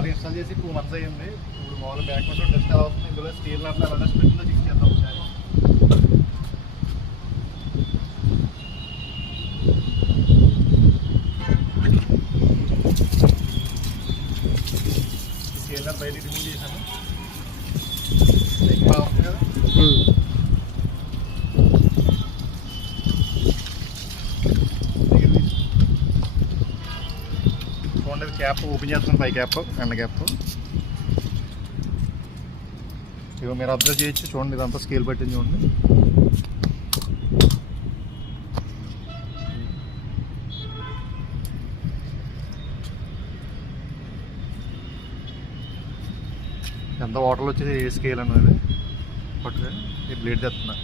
మామూలుగా ఇన్స్టాల్ చేసి 2 months అయ్యింది. ఇప్పుడు మామూలు బ్యాక్ వర్షన్ టెస్ట్ ఎలా అవుతుంది, ఇందులో స్టీల్ నట్లు ఎలా టెస్ట్ పెట్టిందో చెక్ చేద్దాం ఒకసారి. స్టీల్ నట్ బయటికి రిమూవ్ చేశాను. బాగా ఉంది కదా. చూడండి క్యాప్ ఓపెన్ చేస్తాను, పై క్యాప్ ఎండ క్యాప్. ఇక మీరు అబ్జర్వ్ చేయొచ్చు, చూడండి ఇదంతా స్కేల్ పెట్టింది చూడండి. ఎంత వాటర్లో వచ్చేది స్కేల్ అనేది పట్టుగా ఈ బ్లేడ్ తెస్తున్నా.